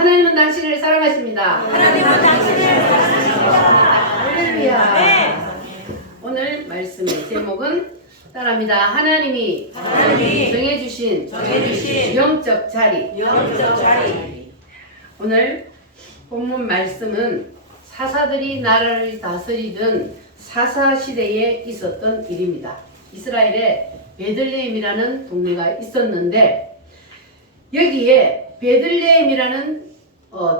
하나님은 당신을 사랑하십니다. 하나님은 당신을 사랑하십니다. 할렐루야. 네. 오늘 말씀의 제목은 따라합니다. 하나님이 정해주신 영적 자리. 오늘 본문 말씀은 사사들이 나라를 다스리던 사사시대에 있었던 일입니다. 이스라엘에 베들레헴이라는 동네가 있었는데 여기에 베들레헴이라는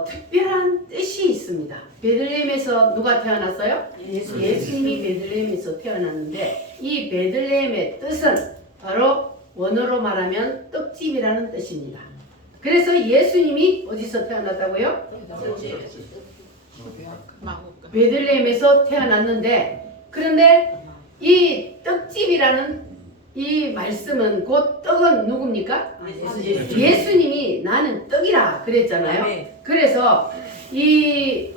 특별한 뜻이 있습니다. 베들레헴에서 누가 태어났어요? 예수님이 베들레헴에서 태어났는데 이 베들레헴의 뜻은 바로 원어로 말하면 떡집이라는 뜻입니다. 그래서 예수님이 어디서 태어났다고요? 베들레헴에서 태어났는데 그런데 이 떡집이라는 이 말씀은 곧 떡은 누굽니까? 예수님이 나는 떡이라 그랬잖아요. 그래서 이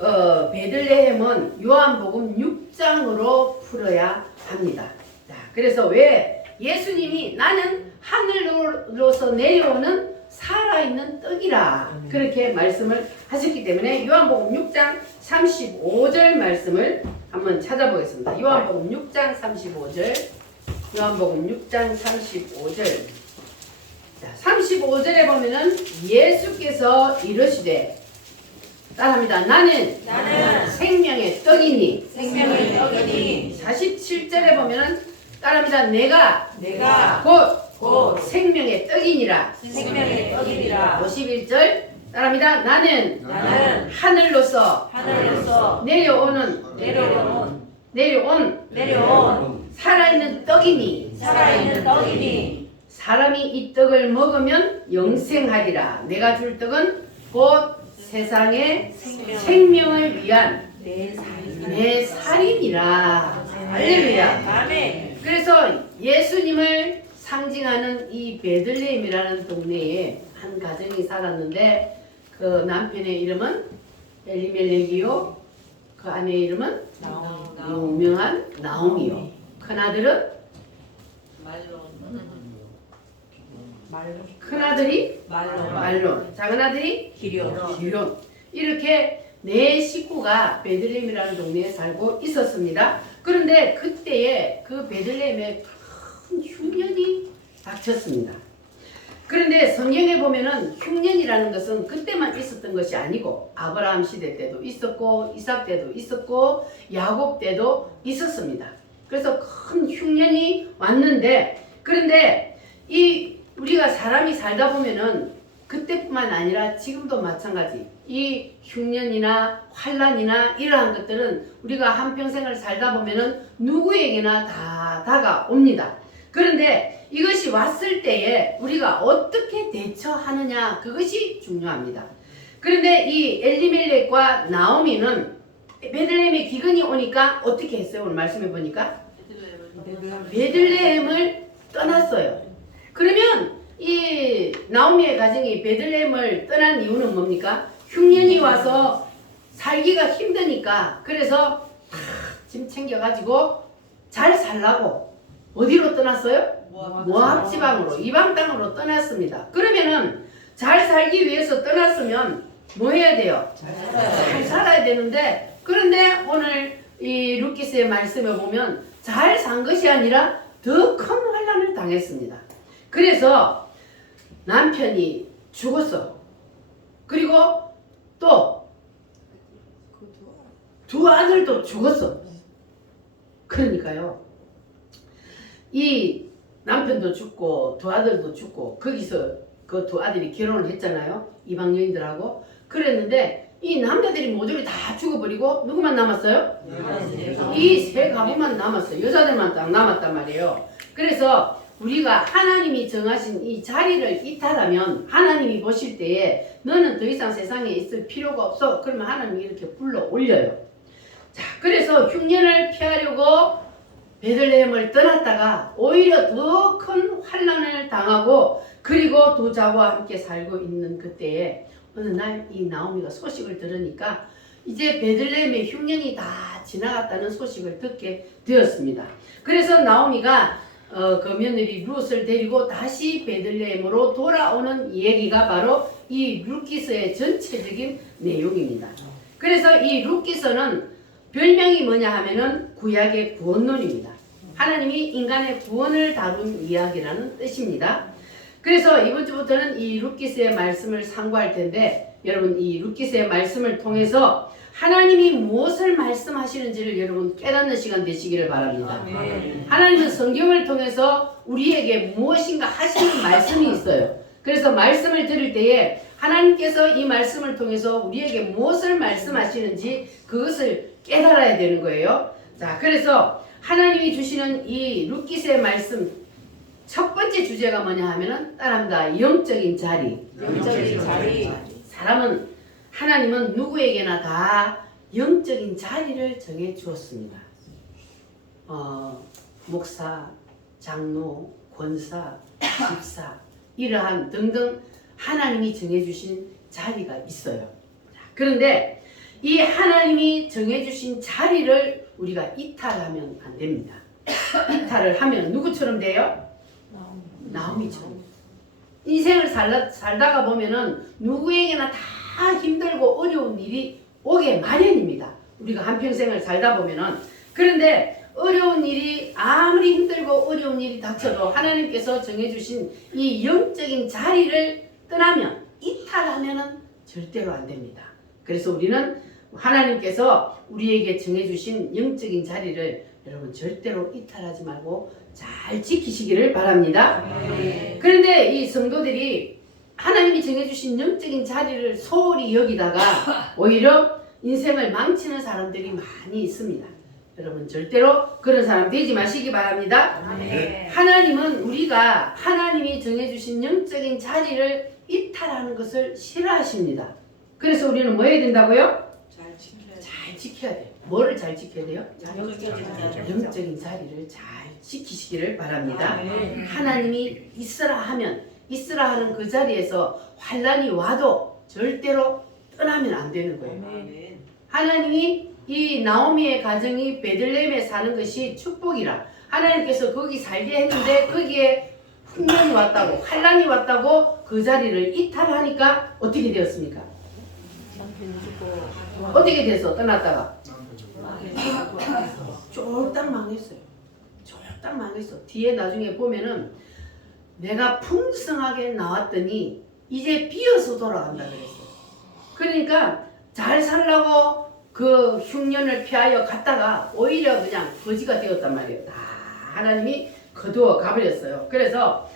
베들레헴은 요한복음 6장으로 풀어야 합니다. 자, 그래서 왜 예수님이 나는 하늘로서 내려오는 살아있는 떡이라 그렇게 말씀을 하셨기 때문에 요한복음 6장 35절 말씀을 한번 찾아보겠습니다. 요한복음 6장 35절 요한복음 6장 35절. 자, 35절에 보면은 예수께서 이르시되 따라합니다. 나는 생명의 떡이니. 47절에 보면은 따라합니다. 내가 곧 생명의 떡이니라. 51절 따라합니다. 나는 하늘로서 내려온 살아있는 떡이니 사람이 이 떡을 먹으면 영생하리라. 내가 줄 떡은 곧 세상의 생명을 위한 내 살이니라. 할렐루야. 그래서 예수님을 상징하는 이 베들레헴이라는 동네에 한 가정이 살았는데 그 남편의 이름은 엘리멜렉이요, 그 아내의 이름은 유명한 나오미요, 큰아들은 큰아들이 말론, 작은아들이 기룡. 이렇게 네 식구가 베들레헴이라는 동네에 살고 있었습니다. 그런데 그때에 그 베들레헴에 큰 흉년이 닥쳤습니다. 그런데 성경에 보면은 흉년이라는 것은 그때만 있었던 것이 아니고 아브라함 시대 때도 있었고 이삭 때도 있었고 야곱 때도 있었습니다. 그래서 큰 흉년이 왔는데 그런데 이 우리가 사람이 살다 보면은 그때뿐만 아니라 지금도 마찬가지 이 흉년이나 환란이나 이러한 것들은 우리가 한평생을 살다 보면은 누구에게나 다 다가옵니다. 그런데 이것이 왔을 때에 우리가 어떻게 대처하느냐 그것이 중요합니다. 그런데 이 엘리멜렉과 나오미는 베들레헴에 기근이 오니까 어떻게 했어요? 오늘 말씀해 보니까 베들레헴을 떠났어요. 그러면 이 나오미의 가정이 베들레헴을 떠난 이유는 뭡니까? 흉년이 와서 살기가 힘드니까 그래서 짐 챙겨가지고 잘 살라고 어디로 떠났어요? 모압 지방으로, 이방 땅으로 떠났습니다. 그러면은 잘 살기 위해서 떠났으면 뭐 해야 돼요? 잘 살아야 되는데 그런데 오늘 이 루키스의 말씀에 보면 잘 산 것이 아니라 더 큰 환난을 당했습니다. 그래서 남편이 죽었어. 그리고 또 두 아들도 죽었어. 그러니까요. 이 남편도 죽고 두 아들도 죽고 거기서 그 두 아들이 결혼을 했잖아요. 이방 여인들하고. 그랬는데 이 남자들이 모조리 다 죽어버리고 누구만 남았어요? 이 세 가부만 남았어요. 여자들만 딱 남았단 말이에요. 그래서 우리가 하나님이 정하신 이 자리를 이탈하면 하나님이 보실 때에 너는 더 이상 세상에 있을 필요가 없어. 그러면 하나님이 이렇게 불러 올려요. 자, 그래서 흉년을 피하려고 베들레헴을 떠났다가 오히려 더 큰 환난을 당하고 그리고 두 자와 함께 살고 있는 그때에 어느 날 이 나오미가 소식을 들으니까 이제 베들레헴의 흉년이 다 지나갔다는 소식을 듣게 되었습니다. 그래서 나오미가 그 며느리 룻을 데리고 다시 베들레헴으로 돌아오는 얘기가 바로 이 룻기서의 전체적인 내용입니다. 그래서 이 룻기서는 별명이 뭐냐 하면은 구약의 구원론입니다. 하나님이 인간의 구원을 다룬 이야기라는 뜻입니다. 그래서 이번 주부터는 이 룻기서의 말씀을 상고할 텐데 여러분 이 룻기서의 말씀을 통해서 하나님이 무엇을 말씀하시는지를 여러분 깨닫는 시간 되시기를 바랍니다. 하나님은 성경을 통해서 우리에게 무엇인가 하시는 말씀이 있어요. 그래서 말씀을 들을 때에 하나님께서 이 말씀을 통해서 우리에게 무엇을 말씀하시는지 그것을 깨달아야 되는 거예요. 자, 그래서 하나님이 주시는 이 룻기서의 말씀 첫 번째 주제가 뭐냐 하면은 따라합니다. 영적인 자리. 영적인 자리. 하나님은 누구에게나 다 영적인 자리를 정해 주었습니다. 목사, 장로, 권사, 집사 이러한 등등 하나님이 정해주신 자리가 있어요. 그런데 이 하나님이 정해주신 자리를 우리가 이탈하면 안 됩니다. 이탈을 하면 누구처럼 돼요? 나오미처럼. 인생을 살다가 보면은 누구에게나 다 힘들고 어려운 일이 오게 마련입니다. 우리가 한평생을 살다 보면은. 그런데 어려운 일이 아무리 힘들고 어려운 일이 닥쳐도 하나님께서 정해주신 이 영적인 자리를 떠나면 이탈하면은 절대로 안 됩니다. 그래서 우리는 하나님께서 우리에게 정해주신 영적인 자리를 여러분 절대로 이탈하지 말고 잘 지키시기를 바랍니다. 그런데 이 성도들이 하나님이 정해주신 영적인 자리를 소홀히 여기다가 오히려 인생을 망치는 사람들이 많이 있습니다. 여러분 절대로 그런 사람 되지 마시기 바랍니다. 하나님은 우리가 하나님이 정해주신 영적인 자리를 이탈하는 것을 싫어하십니다. 그래서 우리는 뭐 해야 된다고요? 잘 지켜야 돼요. 뭐를 잘 지켜야 돼요? 영적인 자리를 잘 지키시기를 바랍니다. 하나님이 있으라 하면 있으라 하는 그 자리에서 환난이 와도 절대로 떠나면 안 되는 거예요. 하나님이 이 나오미의 가정이 베들레헴에 사는 것이 축복이라 하나님께서 거기 살게 했는데 거기에 흉년이 왔다고 환난이 왔다고 그 자리를 이탈하니까 어떻게 되었습니까? 어떻게 돼서 떠났다가 쫄딱 망했어요. 쫄딱 망했어. 뒤에 나중에 보면은 내가 풍성하게 나왔더니 이제 비어서 돌아간다 그랬어. 그러니까 잘 살라고 그 흉년을 피하여 갔다가 오히려 그냥 거지가 되었단 말이에요. 다 하나님이 거두어 가버렸어요. 그래서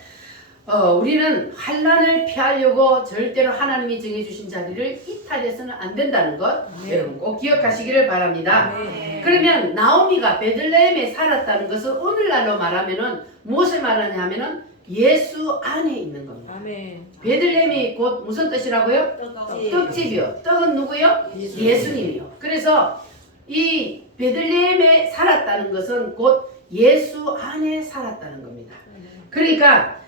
우리는 환난을 피하려고 절대로 하나님이 정해주신 자리를 이탈해서는 안 된다는 것 여러분 꼭 기억하시기를 바랍니다. 그러면 나오미가 베들레헴에 살았다는 것은 오늘날로 말하면은 무엇을 말하냐 하면은 예수 안에 있는 겁니다. 베들레헴이 곧 무슨 뜻이라고요? 떡집이요. 떡은 누구요? 예수님이요. 그래서 이 베들레헴에 살았다는 것은 곧 예수 안에 살았다는 겁니다. 그러니까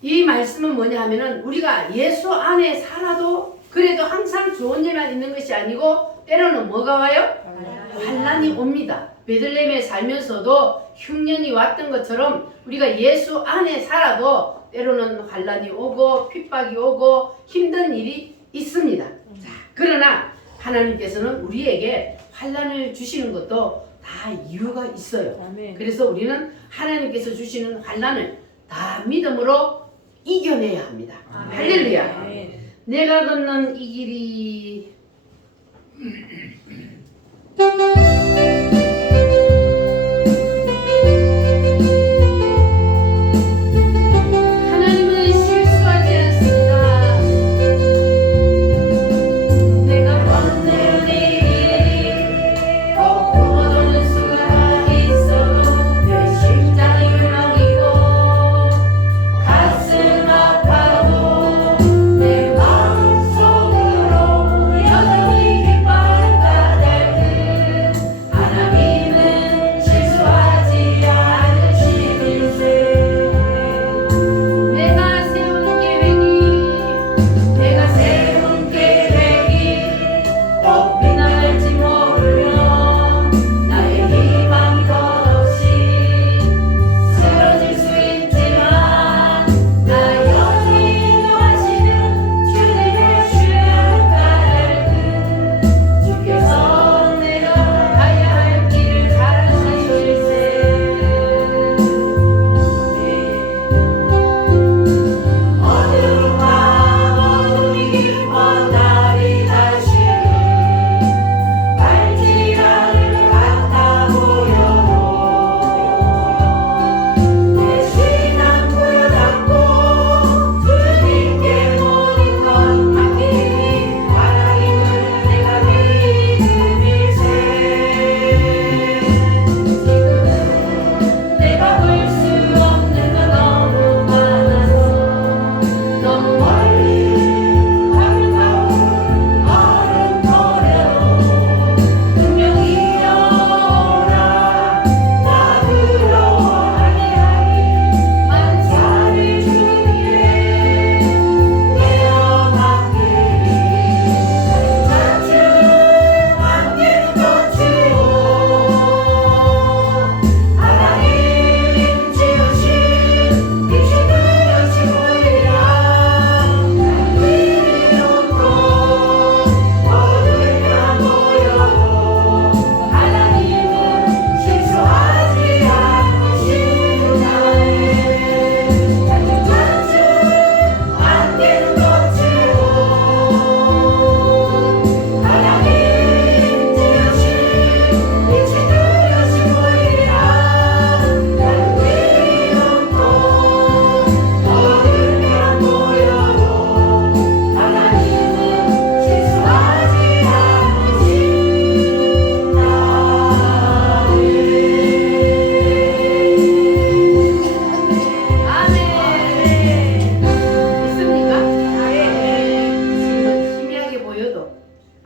이 말씀은 뭐냐 하면은 우리가 예수 안에 살아도 그래도 항상 좋은 일만 있는 것이 아니고 때로는 뭐가 와요? 환난이 옵니다. 베들레헴에 살면서도 흉년이 왔던 것처럼 우리가 예수 안에 살아도 때로는 환난이 오고 핍박이 오고 힘든 일이 있습니다. 자, 그러나 하나님께서는 우리에게 환난을 주시는 것도 다 이유가 있어요. 그래서 우리는 하나님께서 주시는 환난을 다 믿음으로 이겨내야 합니다. 할렐루야. 내가 걷는 이 길이 하나님은 실수하지 않습니다. 내가 걷는 이 길이 꼭 굽어도는 수가 있어도 내 심장이 울렁이고 가슴 아파도 내 마음속으로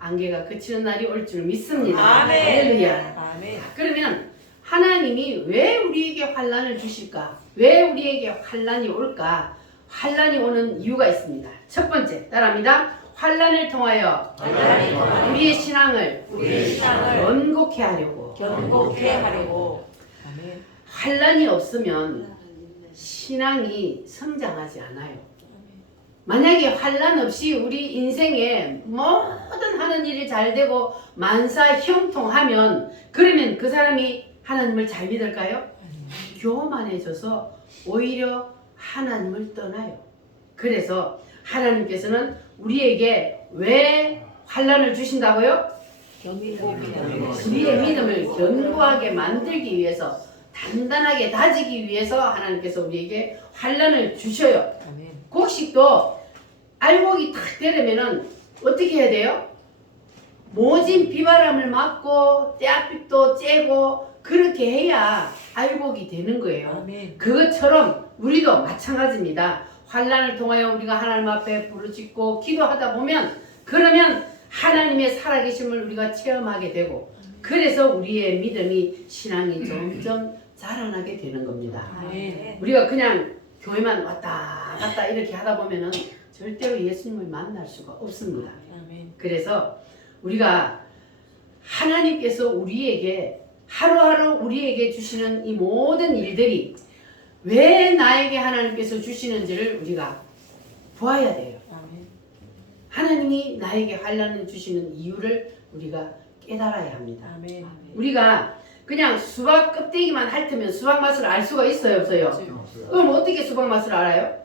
안개가 그치는 날이 올 줄 믿습니다. 아멘. 할렐루야. 아멘. 그러면 하나님이 왜 우리에게 환난을 주실까? 왜 우리에게 환난이 올까? 환난이 오는 이유가 있습니다. 첫 번째, 따라합니다. 환난을 통하여 우리의 신앙을 견고케 하려고. 견고케 하려고. 아멘. 환난이 없으면 신앙이 성장하지 않아요. 만약에 환난 없이 우리 인생에 모든 하는 일이 잘 되고 만사 형통하면 그러면 그 사람이 하나님을 잘 믿을까요? 교만해져서 오히려 하나님을 떠나요. 그래서 하나님께서는 우리에게 왜 환난을 주신다고요? 우리의 믿음을 견고하게 만들기 위해서, 단단하게 다지기 위해서 하나님께서 우리에게 환난을 주셔요. 아멘. 곡식도 알곡이 탁 되려면은 어떻게 해야 돼요? 모진 비바람을 맞고 떼약빛도 쬐고 그렇게 해야 알곡이 되는 거예요. 아멘. 그것처럼 우리도 마찬가지입니다. 환난을 통하여 우리가 하나님 앞에 부르짖고 기도하다 보면 그러면 하나님의 살아계심을 우리가 체험하게 되고 그래서 우리의 믿음이 신앙이 점점 자라나게 되는 겁니다. 아멘. 우리가 그냥 교회만 왔다 갔다 이렇게 하다 보면은 절대로 예수님을 만날 수가 없습니다. 아멘. 그래서 우리가 하나님께서 우리에게 하루하루 우리에게 주시는 이 모든 일들이 왜 나에게 하나님께서 주시는지를 우리가 보아야 돼요. 아멘. 하나님이 나에게 환난을 주시는 이유를 우리가 깨달아야 합니다. 아멘. 우리가 그냥 수박 껍데기만 핥으면 수박 맛을 알 수가 있어요, 없어요? 그럼 어떻게 수박 맛을 알아요?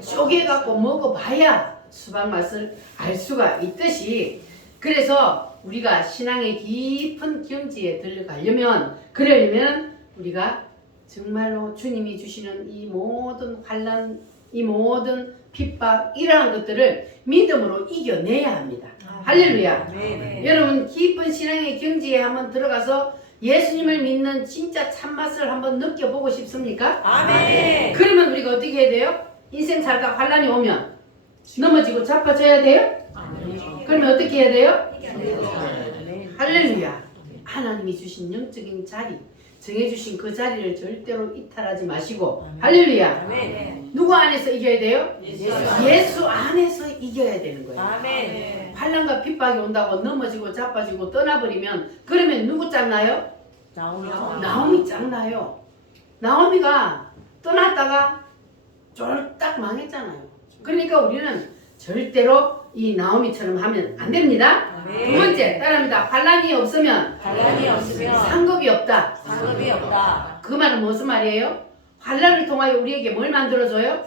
쪼개갖고 먹어봐야 수박 맛을 알 수가 있듯이 그래서 우리가 신앙의 깊은 경지에 들어가려면 그러려면 우리가 정말로 주님이 주시는 이 모든 환난, 이 모든 핍박 이러한 것들을 믿음으로 이겨내야 합니다. 할렐루야. 아멘. 여러분 깊은 신앙의 경지에 한번 들어가서 예수님을 믿는 진짜 참맛을 한번 느껴보고 싶습니까? 아멘. 그러면 우리가 어떻게 해야 돼요? 인생 살다 환난이 오면 넘어지고 자빠져야 돼요? 그러면 어떻게 해야 돼요? 아멘. 할렐루야. 하나님이 주신 영적인 자리, 정해주신 그 자리를 절대로 이탈하지 마시고 할렐루야. 아멘. 누구 안에서 이겨야 돼요? 예수 예수 안에서 이겨야 되는 거예요. 아멘. 환난과 핍박이 온다고 넘어지고 자빠지고 떠나버리면 그러면 누구 짱나요? 나오미 짱나요. 나오미가 떠났다가 쫄딱 망했잖아요. 그러니까 우리는 절대로 이 나오미처럼 하면 안 됩니다. 아멘. 두 번째 따라합니다. 환난이 없으면 환난이 없으면 상급이 없다. 상급이 없다. 그 말은 무슨 말이에요? 환난을 통하여 우리에게 뭘 만들어줘요?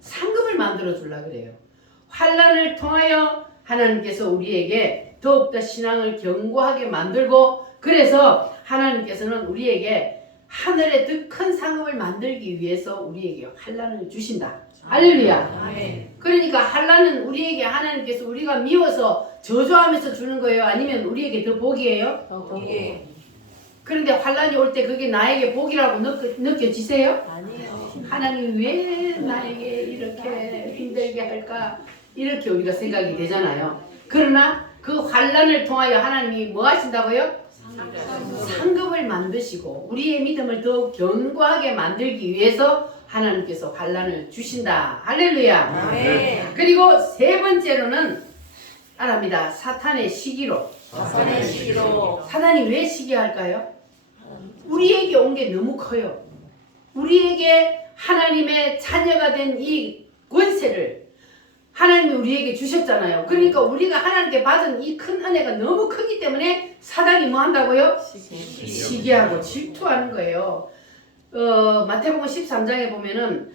상급을 만들어주려 그래요. 환난을 통하여 하나님께서 우리에게 더욱더 신앙을 견고하게 만들고 그래서 하나님께서는 우리에게 하늘의 더 큰 상급을 만들기 위해서 우리에게 환난을 주신다. 할렐루야. 아멘. 그러니까 환난은 우리에게 하나님께서 우리가 미워서 저주하면서 주는 거예요? 아니면 우리에게 더 복이에요? 거기에 그런데 환난이 올 때 그게 나에게 복이라고 느껴지세요? 아니에요. 하나님이 왜 나에게 이렇게 힘들게 할까? 이렇게 우리가 생각이 되잖아요. 그러나 그 환난을 통하여 하나님이 뭐 하신다고요? 상급을 만드시고 우리의 믿음을 더욱 견고하게 만들기 위해서 하나님께서 환난을 주신다. 할렐루야. 아멘. 그리고 세 번째로는 알합니다. 사탄의 시기로. 사탄의 시기로 사탄이 왜 시기할까요? 우리에게 온 게 너무 커요. 우리에게 하나님의 자녀가 된 이 권세를 하나님이 우리에게 주셨잖아요. 그러니까 우리가 하나님께 받은 이 큰 은혜가 너무 크기 때문에 사단이 뭐 한다고요? 시기하고 질투하는 거예요. 마태복음 13장에 보면은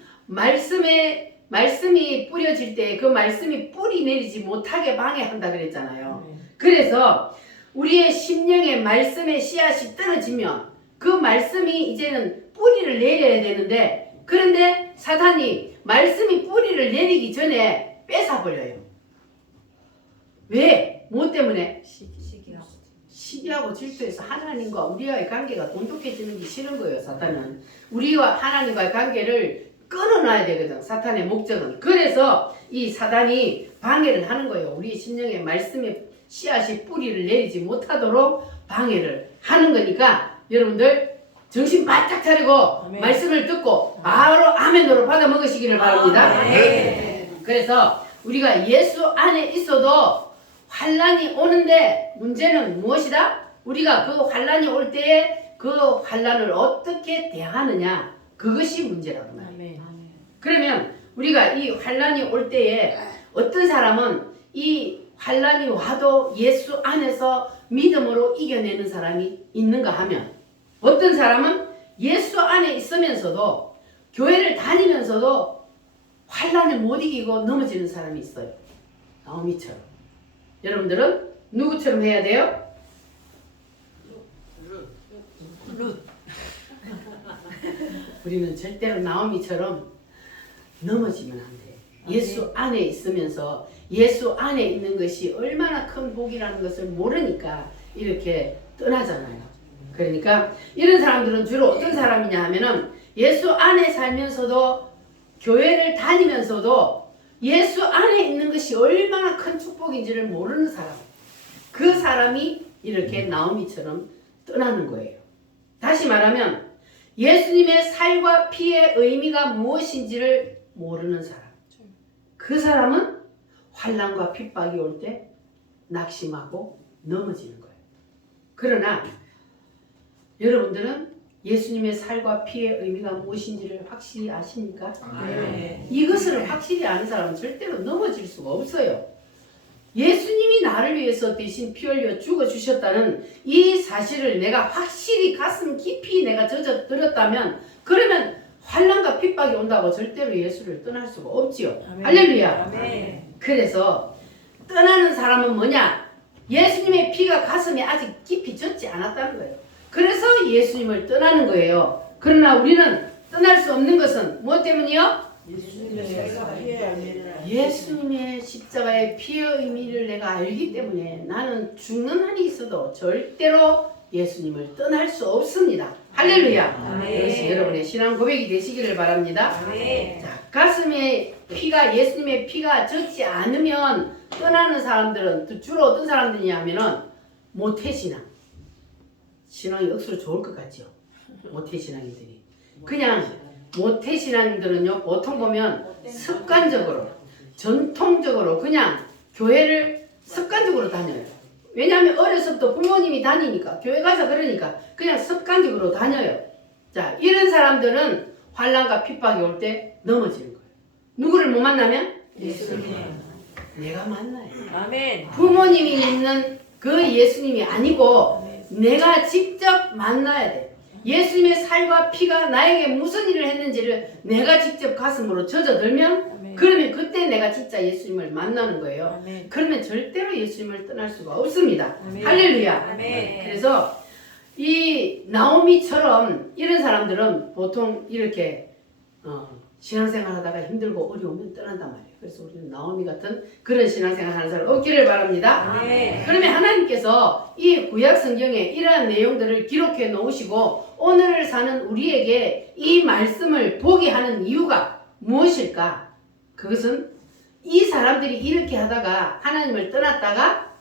말씀이 뿌려질 때 그 말씀이 뿌리 내리지 못하게 방해한다 그랬잖아요. 그래서 우리의 심령에 말씀의 씨앗이 떨어지면 그 말씀이 이제는 뿌리를 내려야 되는데 그런데 사탄이 말씀이 뿌리를 내리기 전에 뺏어버려요. 왜? 뭐 때문에? 시기하고 질투해서 하나님과 우리와의 관계가 돈독해지는 게 싫은 거예요. 사탄은. 우리와 하나님과의 관계를 끊어놔야 되거든. 사탄의 목적은. 그래서 이 사단이 방해를 하는 거예요. 우리 심령의 말씀의 씨앗이 뿌리를 내리지 못하도록 방해를 하는 거니까 여러분들 정신 바짝 차리고 아멘. 말씀을 듣고 바로 아멘으로 받아 먹으시기를 바랍니다. 그래서 우리가 예수 안에 있어도 환란이 오는데 문제는 무엇이다? 우리가 그 환란이 올 때에 그 환란을 어떻게 대하느냐, 그것이 문제라고 말이에요. 아멘. 그러면 우리가 이 환란이 올 때에 어떤 사람은 이 환란이 와도 예수 안에서 믿음으로 이겨내는 사람이 있는가 하면, 어떤 사람은 예수 안에 있으면서도 교회를 다니면서도 환란을 못 이기고 넘어지는 사람이 있어요. 나오미처럼. 여러분들은 누구처럼 해야 돼요? 룻. 우리는 절대로 나오미처럼 넘어지면 안 돼. 예수 안에 있으면서 예수 안에 있는 것이 얼마나 큰 복이라는 것을 모르니까 이렇게 떠나잖아요. 그러니까 이런 사람들은 주로 어떤 사람이냐 하면은 예수 안에 살면서도 교회를 다니면서도 예수 안에 있는 것이 얼마나 큰 축복인지를 모르는 사람. 그 사람이 이렇게 나오미처럼 떠나는 거예요. 다시 말하면 예수님의 살과 피의 의미가 무엇인지를 모르는 사람. 그 사람은 환난과 핍박이 올 때 낙심하고 넘어지는 거예요. 그러나 여러분들은 예수님의 살과 피의 의미가 무엇인지를 확실히 아십니까? 네. 이것을 확실히 아는 사람은 절대로 넘어질 수가 없어요. 예수님이 나를 위해서 대신 피 흘려 죽어주셨다는 이 사실을 내가 확실히 가슴 깊이 내가 젖어들었다면, 그러면 환난과 핍박이 온다고 절대로 예수를 떠날 수가 없지요. 아멘. 할렐루야. 아멘. 그래서 떠나는 사람은 뭐냐? 예수님의 피가 가슴에 아직 깊이 젖지 않았다는 거예요. 그래서 예수님을 떠나는 거예요. 그러나 우리는 떠날 수 없는 것은 무엇 때문이요? 예수님의 십자가의 피의 의미를 내가 알기 때문에 나는 죽는 한이 있어도 절대로 예수님을 떠날 수 없습니다. 할렐루야. 아멘. 이것이 여러분의 신앙 고백이 되시기를 바랍니다. 아멘. 자, 가슴에 피가, 예수님의 피가 젖지 않으면 떠나는 사람들은 주로 어떤 사람들이냐 하면은 모태신앙. 신앙이 억수로 좋을 것 같죠? 모태신앙인들이. 그냥 모태신앙인들은요, 보통 보면 습관적으로, 전통적으로 그냥 교회를 습관적으로 다녀요. 왜냐하면 어려서부터 부모님이 다니니까, 교회 가서 그러니까 그냥 습관적으로 다녀요. 자, 이런 사람들은 환난과 핍박이 올 때 넘어지는 거예요. 누구를 못 만나면? 예수님. 내가 만나요. 아멘. 부모님이 믿는 그 예수님이 아니고 내가 직접 만나야 돼. 예수님의 살과 피가 나에게 무슨 일을 했는지를 내가 직접 가슴으로 젖어들면, 아멘. 그러면 그때 내가 진짜 예수님을 만나는 거예요. 아멘. 그러면 절대로 예수님을 떠날 수가 없습니다. 아멘. 할렐루야. 아멘. 그래서 이 나오미처럼 이런 사람들은 보통 이렇게 신앙생활 하다가 힘들고 어려우면 떠난단 말이에요. 그래서 우리는 나오미 같은 그런 신앙생활 하는 사람 없기를 바랍니다. 아멘. 그러면 하나님께서 이 구약 성경에 이러한 내용들을 기록해 놓으시고 오늘을 사는 우리에게 이 말씀을 보게 하는 이유가 무엇일까? 그것은 이 사람들이 이렇게 하다가 하나님을 떠났다가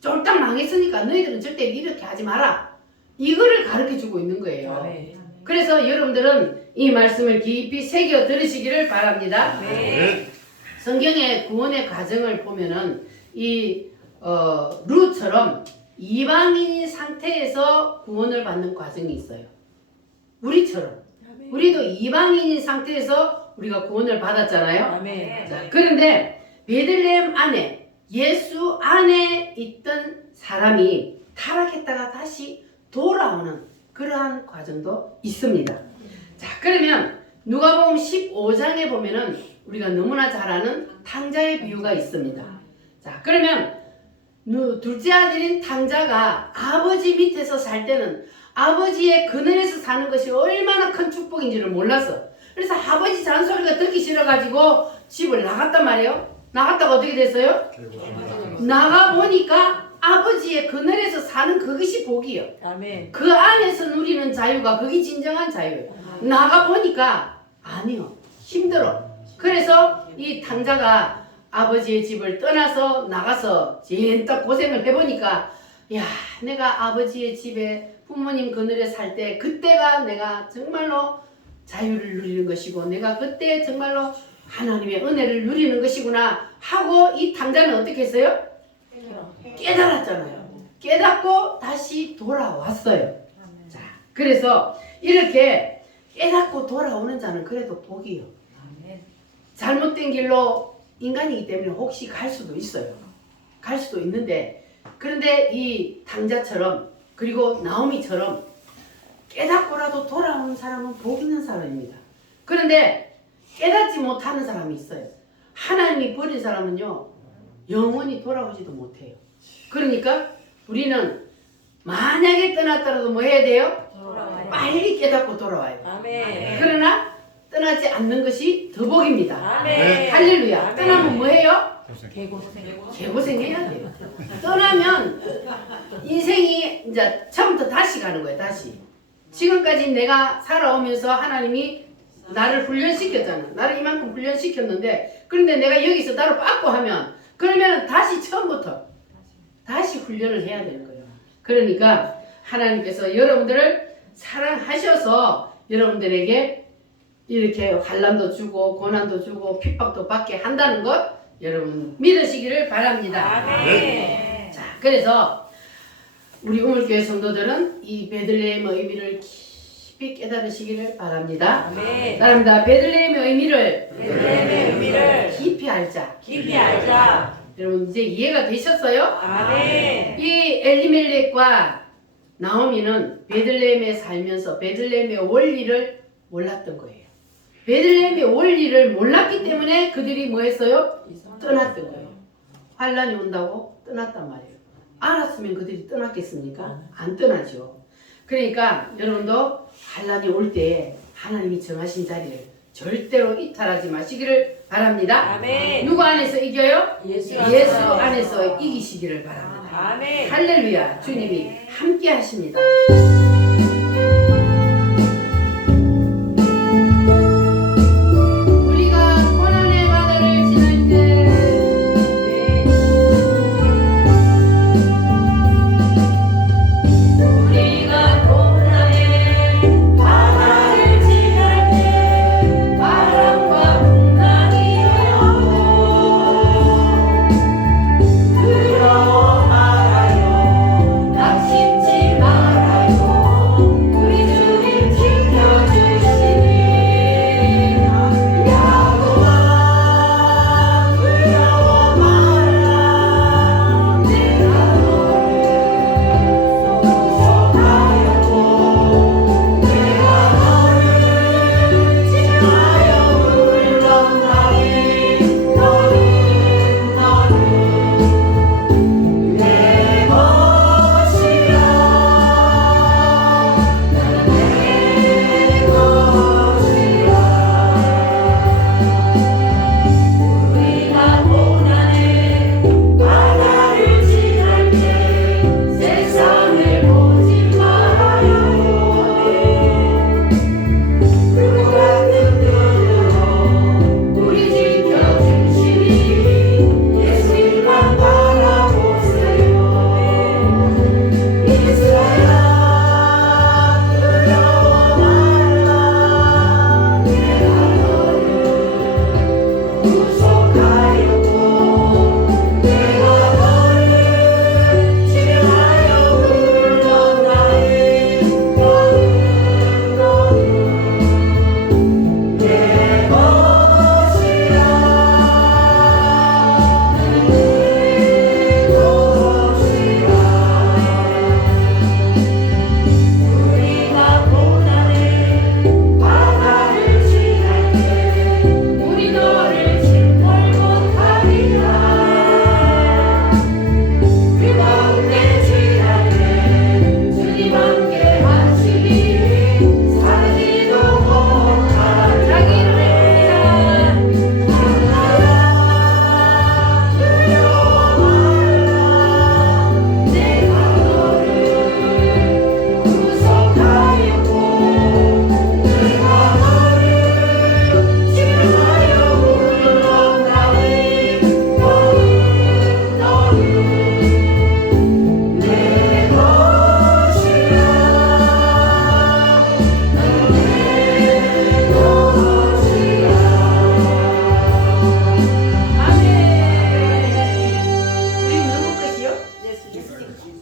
쫄딱 망했으니까 너희들은 절대 이렇게 하지 마라. 이거를 가르쳐 주고 있는 거예요. 아멘. 그래서 여러분들은 이 말씀을 깊이 새겨 들으시기를 바랍니다. 아멘. 성경의 구원의 과정을 보면은 이 룻처럼 이방인 상태에서 구원을 받는 과정이 있어요. 우리처럼. 우리도 이방인인 상태에서 우리가 구원을 받았잖아요. 아멘. 자, 그런데 베들레헴 안에 예수 안에 있던 사람이 타락했다가 다시 돌아오는 그러한 과정도 있습니다. 자, 그러면 누가복음 15장에 보면은 우리가 너무나 잘 아는 탕자의 비유가 있습니다. 자, 그러면 둘째 아들인 탕자가 아버지 밑에서 살 때는 아버지의 그늘에서 사는 것이 얼마나 큰 축복인지를 몰랐어. 그래서 아버지 잔소리가 듣기 싫어가지고 집을 나갔단 말이에요. 나갔다가 어떻게 됐어요? 나가보니까 아버지의 그늘에서 사는 그것이 복이요. 아멘. 그 안에서 누리는 자유가 그게 진정한 자유예요. 나가보니까 아니요. 힘들어. 그래서 이 탕자가 아버지의 집을 떠나서 나가서 진짜 고생을 해보니까 야, 내가 아버지의 집에 부모님 그늘에 살 때 그때가 내가 정말로 자유를 누리는 것이고 내가 그때 정말로 하나님의 은혜를 누리는 것이구나 하고 이 탕자는 어떻게 했어요? 깨달았잖아요. 깨닫고 다시 돌아왔어요. 자, 그래서 이렇게 깨닫고 돌아오는 자는 그래도 복이요. 잘못된 길로 인간이기 때문에 혹시 갈 수도 있어요. 갈 수도 있는데 그런데 이 탕자처럼 그리고 나오미처럼 깨닫고라도 돌아오는 사람은 복 있는 사람입니다. 그런데 깨닫지 못하는 사람이 있어요. 하나님이 버린 사람은요 영원히 돌아오지도 못해요. 그러니까 우리는 만약에 떠났더라도 뭐 해야 돼요? 돌아와요. 빨리 깨닫고 돌아와요. 아멘. 그러나 떠나지 않는 것이 더 복입니다. 아멘. 할렐루야. 아멘. 떠나면 뭐 해요? 개고생. 개고생해야 돼요. 떠나면 인생이 이제 처음부터 다시 가는 거예요. 다시. 지금까지 내가 살아오면서 하나님이 나를 훈련시켰잖아. 나를 이만큼 훈련시켰는데 그런데 내가 여기서 나를 빠꾸 하면 그러면 다시 처음부터 다시 훈련을 해야 되는 거예요. 그러니까 하나님께서 여러분들을 사랑하셔서 여러분들에게 이렇게 환난도 주고 고난도 주고 핍박도 받게 한다는 것 여러분 믿으시기를 바랍니다. 아멘. 자, 그래서 우리 우물교회 성도들은 이 베들레헴의 의미를 깊이 깨달으시기를 바랍니다. 아멘. 따릅니다. 베들레헴의 의미를 베들레헴의 의미를 깊이 알자. 깊이 알자. 여러분 이제 이해가 되셨어요? 아멘. 이 엘리멜렉과 나오미는 베들레헴에 살면서 베들레헴의 원리를 몰랐던 거예요. 베들레헴의 원리를 몰랐기 때문에 그들이 뭐 했어요? 떠났던 거예요. 환란이 온다고 떠났단 말이에요. 알았으면 그들이 떠났겠습니까? 안 떠나죠. 그러니까 여러분도 환란이 올 때 하나님이 정하신 자리를 절대로 이탈하지 마시기를 바랍니다. 아멘. 누구 안에서 이겨요? 예수 안에서 이기시기를 바랍니다. 아멘. 할렐루야. 주님이 함께 하십니다. 두려워 말아요. 낙심치 말아요.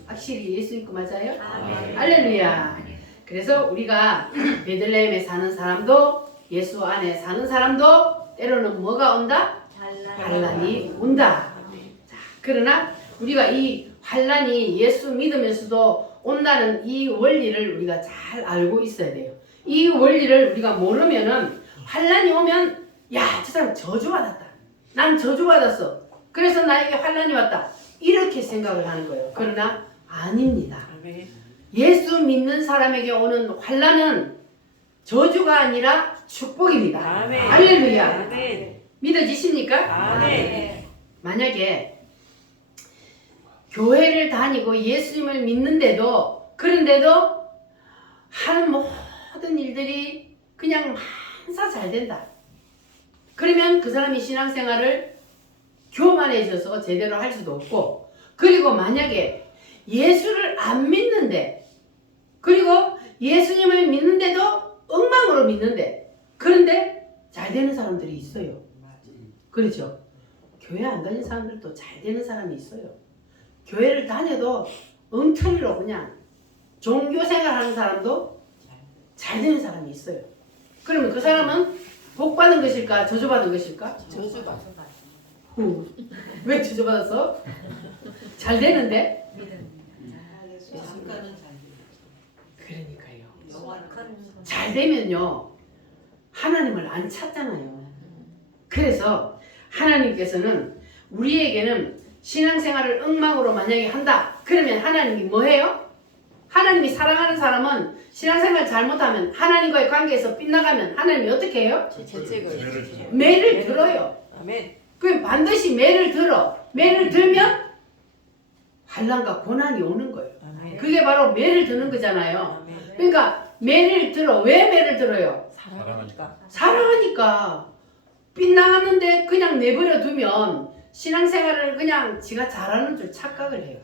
확실히 예수 믿고 맞아요? 아멘. 할렐루야. 그래서 우리가 베들레헴에 사는 사람도 예수 안에 사는 사람도 때로는 뭐가 온다? 환란이 온다. 자, 그러나 우리가 이 환란이 예수 믿으면서도 온다는 이 원리를 우리가 잘 알고 있어야 돼요. 이 원리를 우리가 모르면은 환란이 오면 야, 저 사람 저주받았다. 난 저주받았어. 그래서 나에게 환란이 왔다. 이렇게 생각을 하는 거예요. 그러나 아닙니다. 아멘. 예수 믿는 사람에게 오는 환란은 저주가 아니라 축복입니다. 아멘. 할렐루야. 아멘. 믿어지십니까? 아멘. 만약에 교회를 다니고 예수님을 믿는데도 그런데도 하는 모든 일들이 그냥 만사 잘 된다. 그러면 그 사람이 신앙생활을 교만해져서 제대로 할 수도 없고, 그리고 만약에 예수를 안 믿는데, 그리고 예수님을 믿는데도 엉망으로 믿는데, 그런데 잘 되는 사람들이 있어요. 그렇죠? 교회 안 다니는 사람들도 잘 되는 사람이 있어요. 교회를 다녀도 엉터리로 그냥 종교생활 하는 사람도 잘 되는 사람이 있어요. 그러면 그 사람은 복 받은 것일까? 저주받은 것일까? 저주받은. 왜 저주받았어? 잘 되는데? 그러니까요. 잘 되면요, 하나님을 안 찾잖아요. 그래서 하나님께서는 우리에게는 신앙생활을 엉망으로 만약에 한다. 그러면 하나님이 뭐 해요? 하나님이 사랑하는 사람은 신앙생활 잘못하면, 하나님과의 관계에서 빗나가면 하나님이 어떻게 해요? 재책을. 매를 들어요. 아멘. 그럼 반드시 매를 들어. 매를 들면 환난과 고난이 오는 거예요. 아멘. 그게 바로 매를 드는 거잖아요. 아멘. 그러니까 매를 들어. 왜 매를 들어요? 사랑하니까. 사랑하니까. 빗나갔는데 그냥 내버려 두면 신앙생활을 그냥 지가 잘하는 줄 착각을 해요.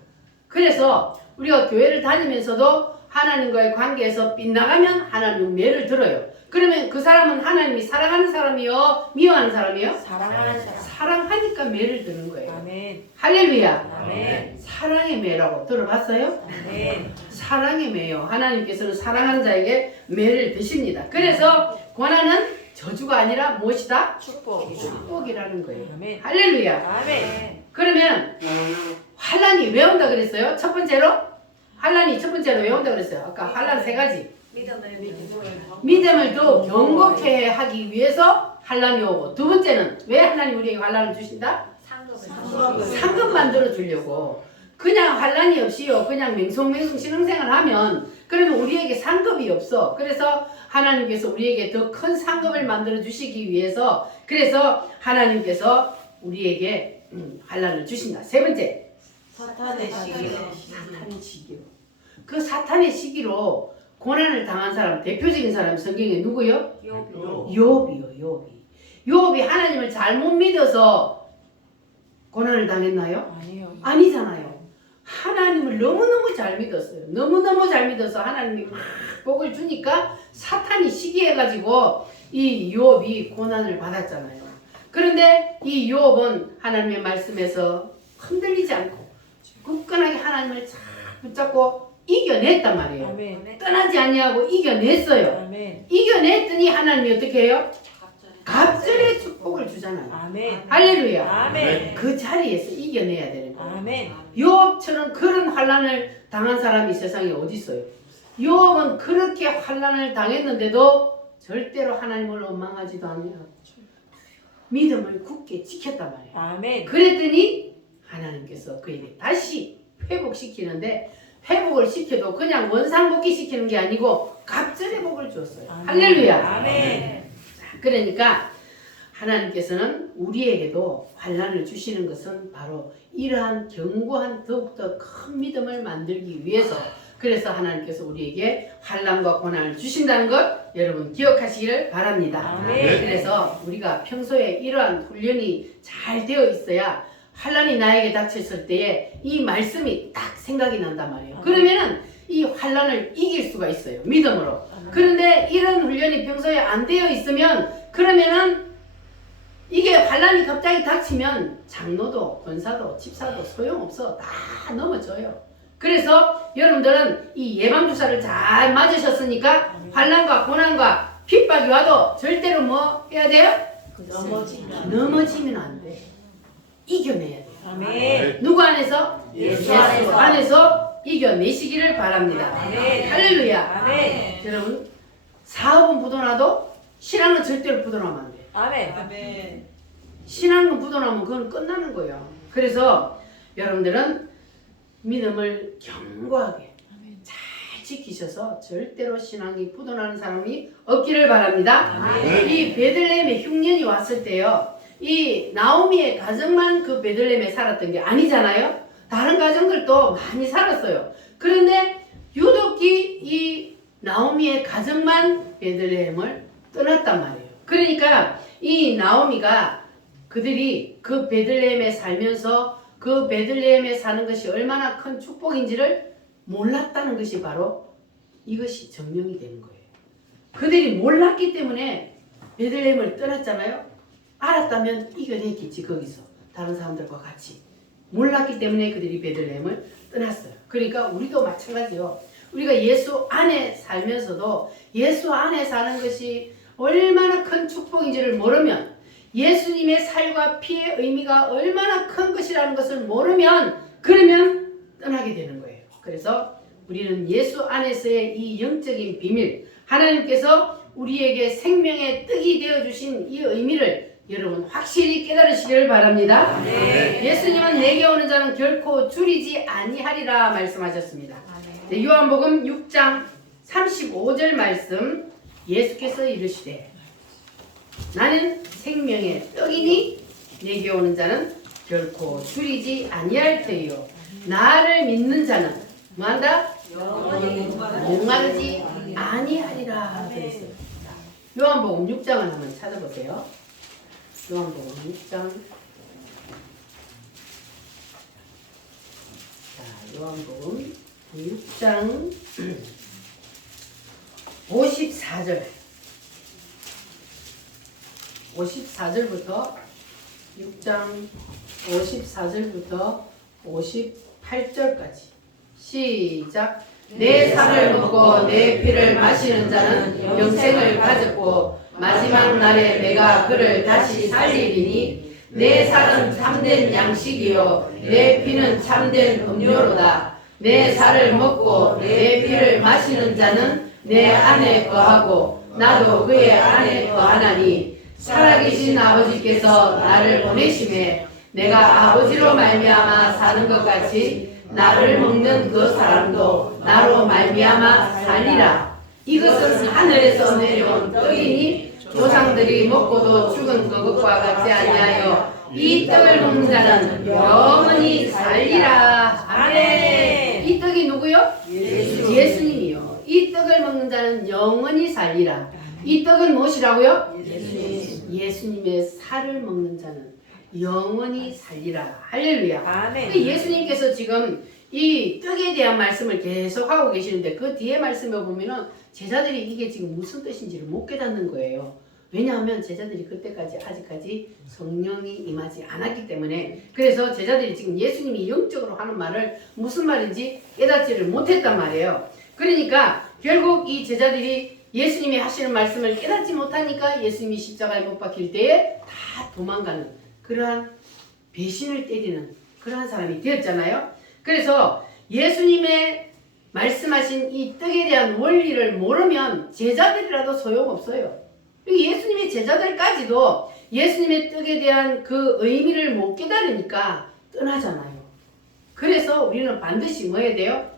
그래서 우리가 교회를 다니면서도 하나님과의 관계에서 빗나가면 하나님은 매를 들어요. 그러면 그 사람은 하나님이 사랑하는 사람이요? 미워하는 사람이요? 사랑하는 사람. 사랑하니까 매를 드는 거예요. 아멘. 할렐루야. 아멘. 사랑의 매라고 들어봤어요? 아멘. 사랑의 매요. 하나님께서는 사랑하는 자에게 매를 드십니다. 그래서 고난은 저주가 아니라 무엇이다? 축복. 축복이라는 거예요. 아멘. 할렐루야. 아멘. 그러면 환란이 왜 온다 그랬어요? 첫 번째로 환란이 첫 번째로 왜 온다 그랬어요? 아까 환란 세 가지. 믿음을 더 견고케 하기 위해서 환란이 오고, 두 번째는 왜 하나님 우리에게 환란을 주신다? 상급 만들어 주려고. 그냥 환란이 없이요, 그냥 맹송맹송 신앙생활 하면 그러면 우리에게 상급이 없어. 그래서 하나님께서 우리에게 더 큰 상급을 만들어 주시기 위해서, 그래서 하나님께서 우리에게 환란을 주신다. 세 번째, 사탄의 시기. 사탄의 시기로. 그 사탄의 시기로 고난을 당한 사람, 대표적인 사람이 성경에 누구요? 욥이요. 욥이 하나님을 잘못 믿어서 고난을 당했나요? 아니요. 아니잖아요. 하나님을 너무너무 잘 믿었어요. 너무너무 잘 믿어서 하나님이 막 복을 주니까 사탄이 시기해가지고 이 욥이 고난을 받았잖아요. 그런데 이 욥은 하나님의 말씀에서 흔들리지 않고 굳건하게 하나님을 잘 붙잡고 이겨냈단 말이에요. 아멘. 떠나지 아니하고 이겨냈어요. 아멘. 이겨냈더니 하나님이 어떻게 해요? 갑절의 축복을 주잖아요. 아멘. 할렐루야. 아멘. 그 자리에서 이겨내야 되는 거예요. 아멘. 욥처럼 그런 환난을 당한 사람이 세상에 어디 있어요? 욥은 그렇게 환난을 당했는데도 절대로 하나님을 원망하지도 않아요. 믿음을 굳게 지켰단 말이에요. 아멘. 그랬더니 하나님께서 그에게 다시 회복시키는데, 회복을 시켜도 그냥 원상복귀 시키는 게 아니고 갑절의 복을 주었어요. 아멘. 할렐루야. 아멘. 그러니까 하나님께서는 우리에게도 환난을 주시는 것은 바로 이러한 견고한 더욱더 큰 믿음을 만들기 위해서, 그래서 하나님께서 우리에게 환난과 고난을 주신다는 것 여러분 기억하시기를 바랍니다. 아멘. 그래서 우리가 평소에 이러한 훈련이 잘 되어 있어야 환난이 나에게 닥쳤을 때에 이 말씀이 딱 생각이 난단 말이에요. 그러면은 이 환난을 이길 수가 있어요. 믿음으로. 그런데 이런 훈련이 평소에 안 되어 있으면, 그러면은 이게 환난이 갑자기 닥치면 장로도 권사도 집사도 소용없어. 다 넘어져요. 그래서 여러분들은 이 예방주사를 잘 맞으셨으니까 환난과 고난과 핍박이 와도 절대로 뭐 해야 돼요? 넘어지면 안 돼. 이겨내야 돼. 아멘. 누구 안에서? 예수 안에서. 안에서 이겨내시기를 바랍니다. 아멘. 할렐루야. 아멘. 여러분 사업은 부도나도 신앙은 절대로 부도나면 안 돼. 아멘. 신앙은 부도나면 그건 끝나는 거예요. 그래서 여러분들은 믿음을 견고하게 잘 지키셔서 절대로 신앙이 부도나는 사람이 없기를 바랍니다. 아멘. 이 베들레헴에 흉년이 왔을 때요. 이 나오미의 가정만 그 베들레헴에 살았던 게 아니잖아요. 다른 가정들도 많이 살았어요. 그런데 유독히 이 나오미의 가정만 베들레헴을 떠났단 말이에요. 그러니까 이 나오미가 그들이 그 베들레헴에 살면서 그 베들레헴에 사는 것이 얼마나 큰 축복인지를 몰랐다는 것이 바로 이것이 증명이 되는 거예요. 그들이 몰랐기 때문에 베들레헴을 떠났잖아요. 알았다면 이겨냈겠지. 거기서 다른 사람들과 같이. 몰랐기 때문에 그들이 베들레헴을 떠났어요. 그러니까 우리도 마찬가지요. 우리가 예수 안에 살면서도 예수 안에 사는 것이 얼마나 큰 축복인지를 모르면, 예수님의 살과 피의 의미가 얼마나 큰 것이라는 것을 모르면, 그러면 떠나게 되는 거예요. 그래서 우리는 예수 안에서의 이 영적인 비밀, 하나님께서 우리에게 생명의 떡이 되어주신 이 의미를 여러분 확실히 깨달으시기를 바랍니다. 네. 예수님은 내게 오는 자는 결코 줄이지 아니하리라 말씀하셨습니다. 네, 요한복음 6장 35절 말씀, 예수께서 이르시되 나는 생명의 떡이니 내게 오는 자는 결코 줄이지 아니할 터이요 나를 믿는 자는 뭐한다? 목마르지 아니하리라 그랬어요. 요한복음 6장을 한번 찾아보세요. 요한복음 6장. 자, 요한복음 6장 54절. 54절부터 6장 54절부터 58절까지 시작. 내 살을 먹고 내 피를 마시는 자는 영생을 가졌고 마지막 날에 내가 그를 다시 살리리니 내 살은 참된 양식이요 내 피는 참된 음료로다. 내 살을 먹고 내 피를 마시는 자는 내 안에 거하고 나도 그의 안에 거하나니 살아계신 아버지께서 나를 보내심에 내가 아버지로 말미암아 사는 것 같이 나를 먹는 그 사람도 나로 말미암아 살리라. 이것은 하늘에서 내려온 떡이니 조상들이 먹고도 죽은 그것과 같지 아니하여 이 떡을 먹는 자는 영원히 살리라. 아멘. 이 떡이 누구요? 예수님이요. 이 떡을 먹는 자는 영원히 살리라. 이 떡은 무엇이라고요? 예수님의 살을 먹는 자는 영원히 살리라. 할렐루야. 아멘. 예수님께서 지금 이 떡에 대한 말씀을 계속 하고 계시는데 그 뒤에 말씀에 보면은 제자들이 이게 지금 무슨 뜻인지를 못 깨닫는 거예요. 왜냐하면 제자들이 그때까지 아직까지 성령이 임하지 않았기 때문에. 그래서 제자들이 지금 예수님이 영적으로 하는 말을 무슨 말인지 깨닫지를 못했단 말이에요. 그러니까 결국 이 제자들이 예수님이 하시는 말씀을 깨닫지 못하니까 예수님이 십자가에 못 박힐 때에 다 도망가는 그러한 배신을 때리는 그러한 사람이 되었잖아요. 그래서 예수님의 말씀하신 이 떡에 대한 원리를 모르면 제자들이라도 소용없어요. 예수님의 제자들까지도 예수님의 떡에 대한 그 의미를 못 깨달으니까 떠나잖아요. 그래서 우리는 반드시 뭐 해야 돼요?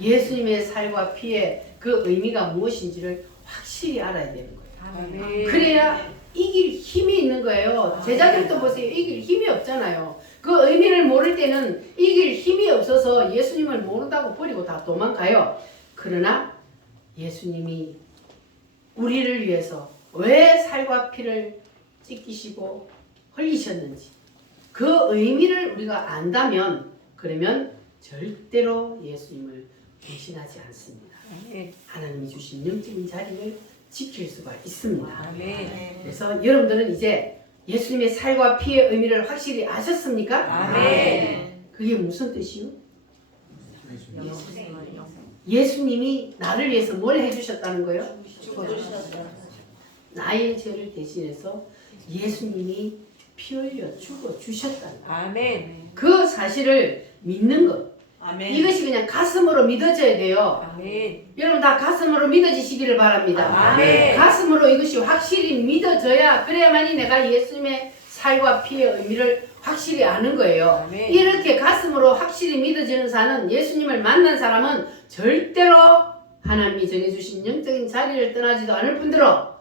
예수님의 살과 피의 그 의미가 무엇인지를 확실히 알아야 되는 거예요. 아멘. 그래야 이길 힘이 있는 거예요. 제자들도 보세요. 이길 힘이 없잖아요. 그 의미를 모를 때는 이길 힘이 없어서 예수님을 모른다고 버리고 다 도망가요. 그러나 예수님이 우리를 위해서 왜 살과 피를 찢기시고 흘리셨는지 그 의미를 우리가 안다면 그러면 절대로 예수님을 배신하지 않습니다. 하나님이 주신 영적인 자리를 지킬 수가 있습니다. 아멘. 그래서 여러분들은 이제 예수님의 살과 피의 의미를 확실히 아셨습니까? 아멘. 그게 무슨 뜻이요? 예수님이 나를 위해서 뭘 해주셨다는 거예요? 죽으셨다. 나의 죄를 대신해서 예수님이 피 흘려 죽어 주셨다는 거예요. 아멘. 그 사실을 믿는 것. 아멘. 이것이 그냥 가슴으로 믿어져야 돼요. 아멘. 여러분 다 가슴으로 믿어지시기를 바랍니다. 아멘. 가슴으로 이것이 확실히 믿어져야 그래야만이 내가 예수님의 살과 피의 의미를 확실히 아는 거예요. 아멘. 이렇게 가슴으로 확실히 믿어지는 사는 예수님을 만난 사람은 절대로 하나님이 정해주신 영적인 자리를 떠나지도 않을 뿐더러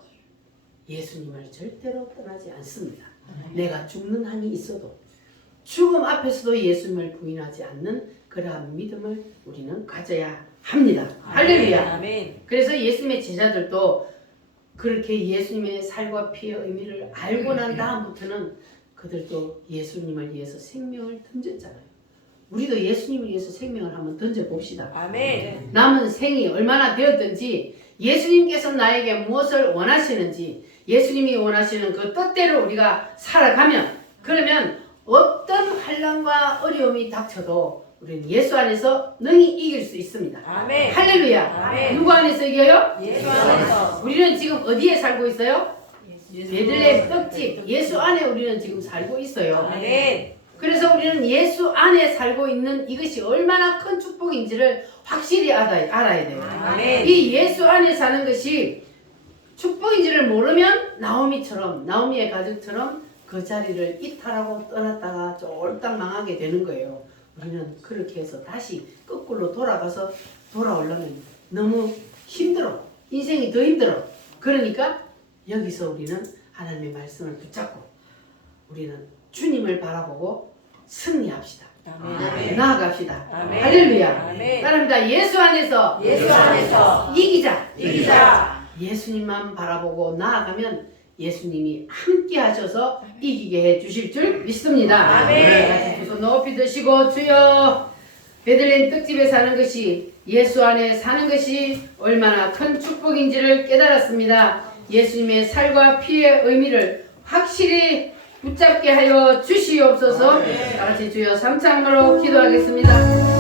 예수님을 절대로 떠나지 않습니다. 내가 죽는 한이 있어도 죽음 앞에서도 예수님을 부인하지 않는 그러한 믿음을 우리는 가져야 합니다. 할렐루야. 아멘. 그래서 예수님의 제자들도 그렇게 예수님의 살과 피의 의미를 알고 난 다음부터는 그들도 예수님을 위해서 생명을 던졌잖아요. 우리도 예수님을 위해서 생명을 한번 던져봅시다. 아멘. 남은 생이 얼마나 되었든지 예수님께서 나에게 무엇을 원하시는지 예수님이 원하시는 그 뜻대로 우리가 살아가면 그러면 어떤 환난과 어려움이 닥쳐도 우리는 예수 안에서 능히 이길 수 있습니다. 아멘. 할렐루야. 아멘. 누구 안에서 이겨요? 예수 안에서. 우리는 지금 어디에 살고 있어요? 예수 베들레헴 떡집 예수 안에 우리는 지금 살고 있어요. 아멘. 그래서 우리는 예수 안에 살고 있는 이것이 얼마나 큰 축복인지를 확실히 알아야 돼요. 아멘. 이 예수 안에 사는 것이 축복인지를 모르면 나오미의 가족처럼 그 자리를 이탈하고 떠났다가 쫄딱 망하게 되는 거예요. 우리는 그렇게 해서 다시 거꾸로 돌아오려면 너무 힘들어. 인생이 더 힘들어. 그러니까 여기서 우리는 하나님의 말씀을 붙잡고 우리는 주님을 바라보고 승리합시다. 아멘. 나아갑시다. 아멘. 할렐루야. 아멘. 따라합니다. 예수 안에서 예수 안에서 이기자. 이기자. 예수님만 바라보고 나아가면 예수님이 함께 하셔서 이기게 해주실 줄 믿습니다. 아멘. 같이 두 손 높이 드시고 주여 베들레헴 떡집에 사는 것이 예수 안에 사는 것이 얼마나 큰 축복인지를 깨달았습니다. 예수님의 살과 피의 의미를 확실히 붙잡게 하여 주시옵소서. 다 같이 주여 삼창으로 기도하겠습니다.